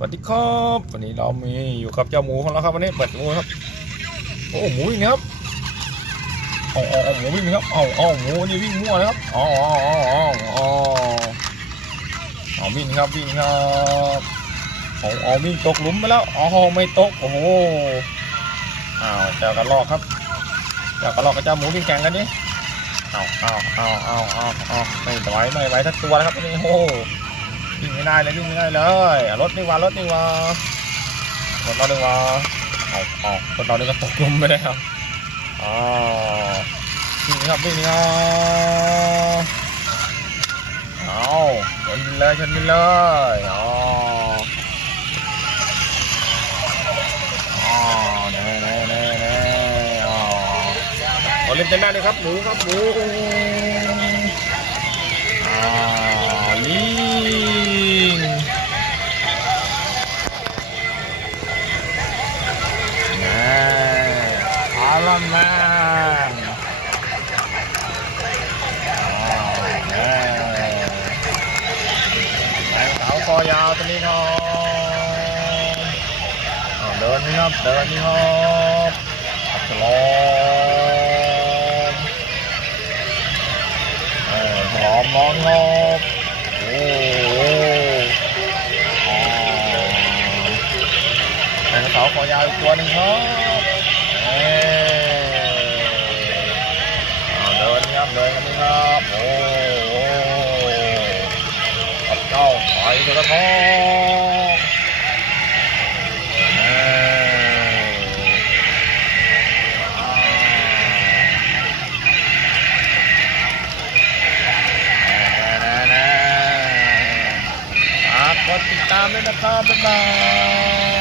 วัสดีครับวันนี้เรามีอยู่กับเจ้าหมูของเราครับวันนี้เปิดหมูครับโอ้หมูวิ่งนะครับเอาเอาเอาหมูวิ่งนะครับเอาเอาหมูนี่วิ่งมั่วนะครับอ๋ออ๋ออ๋ออ๋ออ๋อเอาวิ่งครับวิ่งครับเอาเอาวิ่งตกหลุมไปแล้วอ๋อไม่ตกโอ้โหอ้าวเจ้ากระลอกครับเจ้ากระลอกกับเจ้าหมูวิ่งแข่งกันดิเอาเอาเอาเอาเอาเอาไม่ไหวไม่ไหวทั้งตัวนะครับวันนี้โอ้ วิ่งไม่ได้เลยวิ่งไม่ได้เลยรถนี่วารถนี่วารถเราดีวาเอาเอารถเรานี่ก็ตกลมไปแล้วอ๋อวิ่งครับวิ่งครับเอาชนเลยชนเลยอ๋ออ๋อเน่เน่เน่เน่อ๋อเอาเล่นเต็มหน้าเลยครับหมูครับหมู อาลแมนแรงเสาคอยาวตัวนี้ครับเดินนี่ครับเดินนี่ครับอัฉลอมเออฉลอมนอนครับโอ้โหอ๋อไดโนเสาร์คอยาวอีกตัวหนึ่งครับ เดินครับนี่ครับโอ้โหกับเจ้าไปเถอะครับเอ้อ่าฝากกดติดตามด้วยนะครับบ๊ายบาย